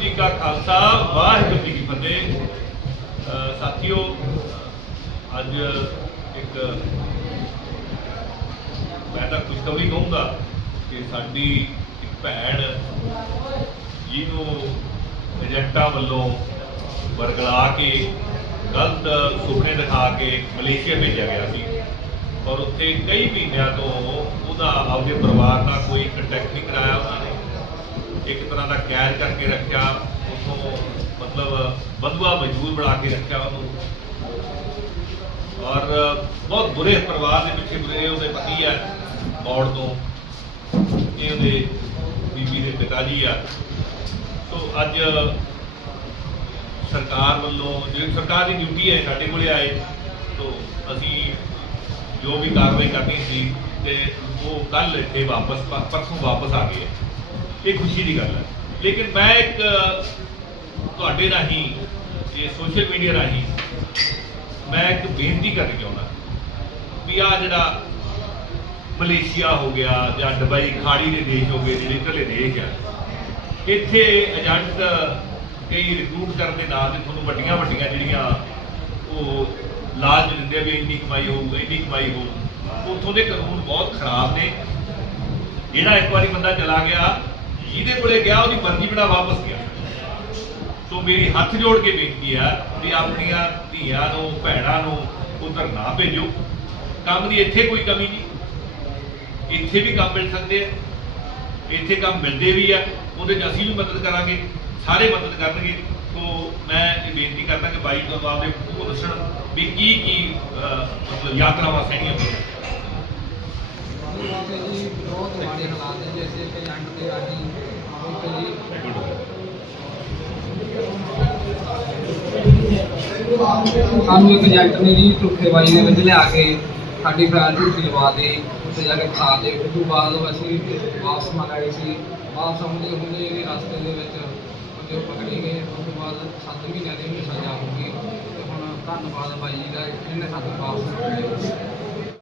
ਜੀ ਕਾ ਖਾਲਸਾ, ਵਾਹਿਗੁਰੂ ਜੀ ਕੀ ਫਤਿਹ। ਸਾਥੀਓ, ਅੱਜ ਇੱਕ ਮੈਂ ਤਾਂ ਖੁਸ਼ਖਬਰੀ ਕਹੂੰਗਾ ਕਿ ਸਾਡੀ ਇੱਕ ਭੈਣ ਜਿਹਨੂੰ ਏਜੰਟਾਂ ਵੱਲੋਂ ਵਰਗਲਾ ਕੇ, ਗਲਤ ਸੁਪਨੇ ਦਿਖਾ ਕੇ ਮਲੇਸ਼ੀਆ ਭੇਜਿਆ ਗਿਆ ਸੀ। ਔਰ ਉੱਥੇ ਕਈ ਮਹੀਨਿਆਂ ਤੋਂ ਉਹਦਾ ਆਪਦੇ ਪਰਿਵਾਰ ਨਾਲ ਕੋਈ ਕੰਟੈਕਟ ਨਹੀਂ ਕਰਾਇਆ ਇੱਕ ਤਰ੍ਹਾਂ ਦਾ ਕੈਦ ਕਰਕੇ ਰੱਖਿਆ ਉਸਨੂੰ ਮਤਲਬ ਬੰਦੂਆ ਮਜ਼ਦੂਰ ਬਣਾ ਕੇ ਰੱਖਿਆ ਉਹਨੂੰ। ਔਰ ਬਹੁਤ ਬੁਰੇ ਪਰਿਵਾਰ ਦੇ ਪਿੱਛੇ ਬੁਰੇ ਉਹਦੇ ਪਤੀ ਆ ਮੌੜ ਤੋਂ। ਇਹ ਉਹਦੇ ਬੀਬੀ ਦੇ ਪਿਤਾ ਜੀ ਆ। ਸੋ ਅੱਜ ਸਰਕਾਰ ਵੱਲੋਂ, ਜਿਹੜੀ ਸਰਕਾਰ ਦੀ ਡਿਊਟੀ ਹੈ, ਸਾਡੇ ਕੋਲੇ ਆਏ। ਤੋਂ ਅਸੀਂ ਜੋ ਵੀ ਕਾਰਵਾਈ ਕਰਨੀ ਸੀ, ਤੇ ਉਹ ਕੱਲ ਇੱਥੇ ਵਾਪਸ, ਪਰਸੋਂ ਵਾਪਸ ਆ ਗਏ। ਇਹ ਖੁਸ਼ੀ ਦੀ ਗੱਲ ਹੈ। ਲੇਕਿਨ ਮੈਂ ਇੱਕ ਤੁਹਾਡੇ ਰਾਹੀਂ, ਇਹ ਸੋਸ਼ਲ ਮੀਡੀਆ ਰਾਹੀਂ ਮੈਂ ਇੱਕ ਬੇਨਤੀ ਕਰਨੀ ਚਾਹੁੰਦਾ ਵੀ ਆ ਜਿਹੜਾ ਮਲੇਸ਼ੀਆ ਹੋ ਗਿਆ ਜਾਂ ਦੁਬਈ ਖਾੜੀ ਦੇ ਦੇਸ਼ ਹੋ ਗਏ, ਜਿਹੜੇ ਇਧਰਲੇ ਦੇਸ਼ ਆ, ਇੱਥੇ ਏਜੰਟ ਕਈ ਰਿਕਰੂਟ ਕਰਨ ਦੇ ਨਾਂ ਤੇ ਤੁਹਾਨੂੰ ਵੱਡੀਆਂ ਵੱਡੀਆਂ ਜਿਹੜੀਆਂ ਉਹ ਲਾਲਚ ਦਿੰਦੇ ਆ ਵੀ ਇੰਨੀ ਕਮਾਈ ਹੋਊ, ਇੰਨੀ ਕਮਾਈ ਹੋਊ, ਉੱਥੋਂ ਦੇ ਕਾਨੂੰਨ ਬਹੁਤ ਖਰਾਬ ਨੇ। ਜਿਹੜਾ ਇੱਕ ਵਾਰੀ ਬੰਦਾ ਚਲਾ ਗਿਆ ਜਿਹਦੇ ਕੋਲੇ ਗਿਆ, ਉਹਦੀ ਮਰਜ਼ੀ ਬਣਾ ਵਾਪਸ ਗਿਆ। ਸੋ ਮੇਰੀ ਹੱਥ ਜੋੜ ਕੇ ਬੇਨਤੀ ਆ ਵੀ ਆਪਣੀਆਂ ਧੀਆਂ ਨੂੰ, ਭੈਣਾਂ ਨੂੰ ਉਧਰ ਨਾ ਭੇਜੋ। ਕੰਮ ਦੀ ਇੱਥੇ ਕੋਈ ਕਮੀ ਨਹੀਂ। ਇੱਥੇ ਵੀ ਕੰਮ ਮਿਲ ਸਕਦੇ ਆ। ਇੱਥੇ ਕੰਮ ਮਿਲਦੇ ਵੀ ਆ। ਉਹਦੇ 'ਚ ਅਸੀਂ ਵੀ ਮਦਦ ਕਰਾਂਗੇ। ਸਾਰੇ ਮਦਦ ਕਰਨਗੇ। ਸੋ ਮੈਂ ਇਹ ਬੇਨਤੀ ਕਰਦਾ ਕਿ ਬਾਈ ਤੋਂ ਬਾਅਦ ਇਹ ਉਹ ਦੱਸਣ ਵੀ ਕੀ ਕੀ ਮਤਲਬ ਯਾਤਰਾਵਾਂ ਸਹਿਣੀਆਂ ਪਈਆਂ। ਬਹੁਤ ਮਾੜੇ ਹਾਲਾਤ ਕਿਸੇ ਦੇ ਸਾਨੂੰ ਇੱਕ ਏਜੰਟ ਨੇ ਜੀ ਧੋਖੇਬਾਜ਼ੀ ਦੇ ਵਿੱਚ ਲਿਆ ਕੇ ਸਾਡੀ ਫਾਈਲ ਝੂਠੀ ਲਵਾ ਦੇ ਉੱਥੇ ਜਾ ਕੇ ਖਾ ਦੇ ਉਸ ਤੋਂ ਬਾਅਦ ਉਹ ਅਸੀਂ ਵਾਪਸ ਮੰਗਾਏ ਸੀ। ਵਾਪਸ ਆਉਂਦੇ ਹੁੰਦੇ ਵੀ ਰਸਤੇ ਦੇ ਵਿੱਚ ਉਹ ਪਕੜੀ ਗਏ। ਉਸ ਤੋਂ ਬਾਅਦ ਸੱਤ ਮਹੀਨਿਆਂ ਦੀ ਉਹਨੂੰ ਸਜ਼ਾ ਹੋ ਗਈ। ਤੇ ਹੁਣ ਧੰਨਵਾਦ ਬਾਈ ਜੀ ਦਾ, ਇਹਨੇ ਸਾਨੂੰ ਵਾਪਸ ਮੰਗਾਇਆ।